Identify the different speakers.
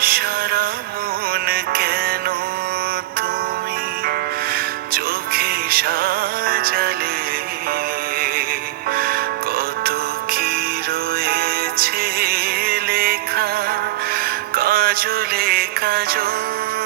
Speaker 1: সারা মন কেন তুমি? চোখে সাজালে কত কি রয়েছে লেখা? কাজলে কাজল